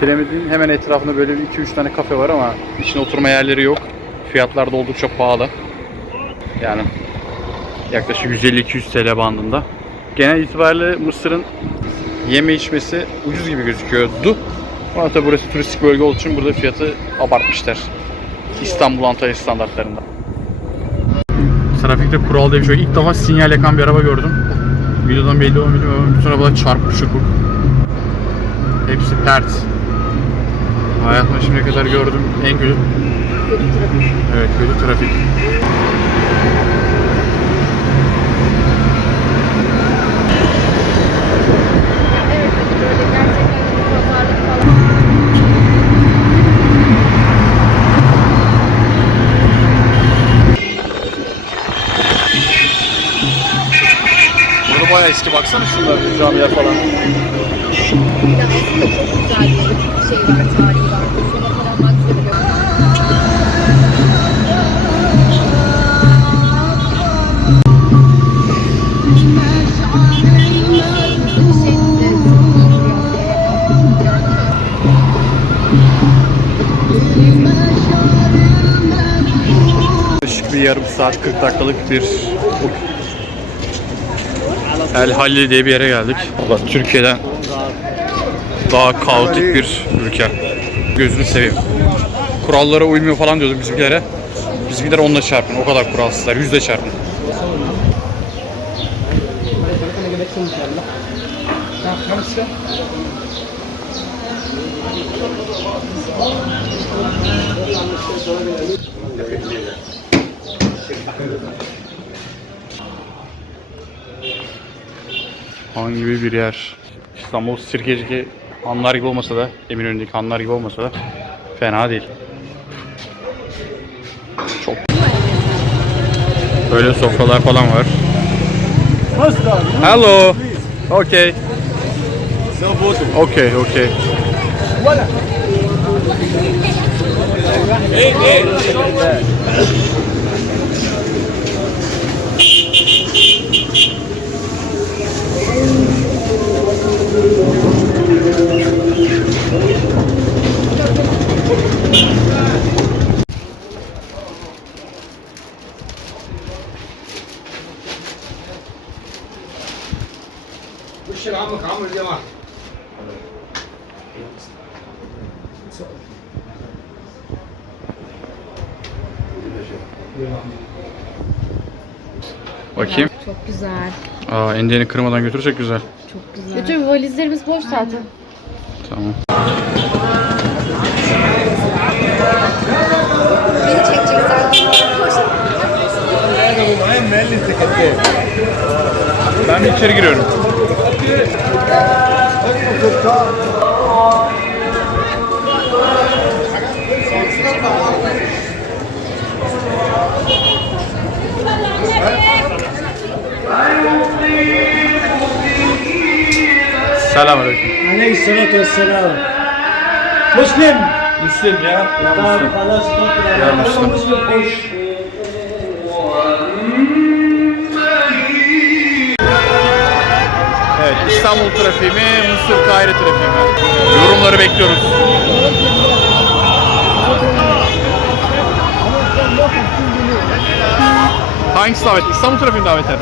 Piramidin hemen etrafında böyle bir 2-3 tane kafe var ama içine oturma yerleri yok. Fiyatlar da oldukça pahalı. Yani yaklaşık 150-200 TL bandında. Genel itibariyle Mısır'ın yeme içmesi ucuz gibi gözüküyordu. Ama tabi burası turistik bölge olduğu için burada fiyatı abartmışlar. İstanbul Antalya standartlarında. Trafikte kural diye bir şey. İlk defa sinyal yakan bir araba gördüm. Videodan belli olmuyor ama bütün arabalar çarpık çukur. Hepsi pert. Hayatımda şimdiye kadar gördüm en kötü... Evet kötü trafik. Evet, böyle gerçekten bir pazarlık falan. Burada bayağı eski baksana şunlar camiler falan. Bir yarım saat 40 dakikalık bir El Halli diye bir yere geldik. Valla Türkiye'den daha kaotik bir ülke. Gözünü seveyim. Kurallara uymuyor falan diyorduk bizimkilere. Bizimkiler onunla çarpın. O kadar kuralsızlar. Yüzde çarpın. Han gibi bir yer. İstanbul sirkeciki hanlar gibi olmasa da, Eminönü'ndeki hanlar gibi olmasa da fena değil. Çok. Böyle sofralar falan var. Hello. Okay. Okay, okay. Hey, hey. Şiramı kamır devam. Bakayım. Çok güzel. Aa, endeni kırmadan götürürsek güzel. Çok güzel. Bütün valizlerimiz boş zaten. Tamam. içeri giriyorum. Selam aleyküm. Aleyhisselatü vesselam. Müslim. Müslim ya. Ya Müslim. Ya Müslim. Ya Müslim. İstanbul trafiği mi, Mısır Kahire trafiği mi? Yorumları bekliyoruz. Hangisi davet? İstanbul trafiği mi davet eder?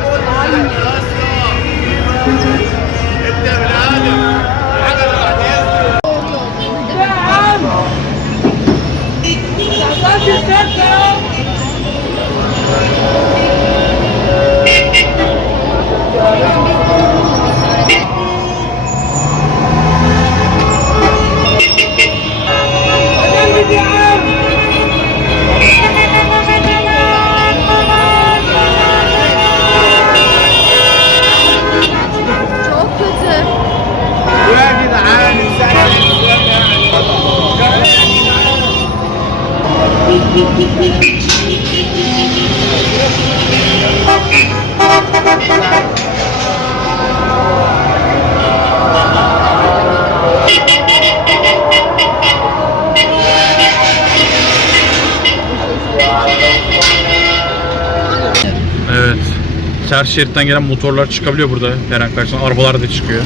Ters şeritten gelen motorlar çıkabiliyor burada her an karşısına. Arabalar da çıkıyor.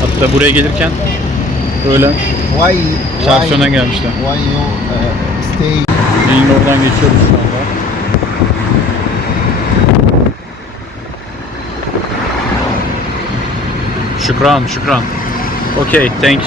Hatta buraya gelirken Öyle Why? çarşına gelmişler. Why you uh, stay? Yayın oradan geçiyoruz şu anda. Şükran, şükran. Okay, thanks.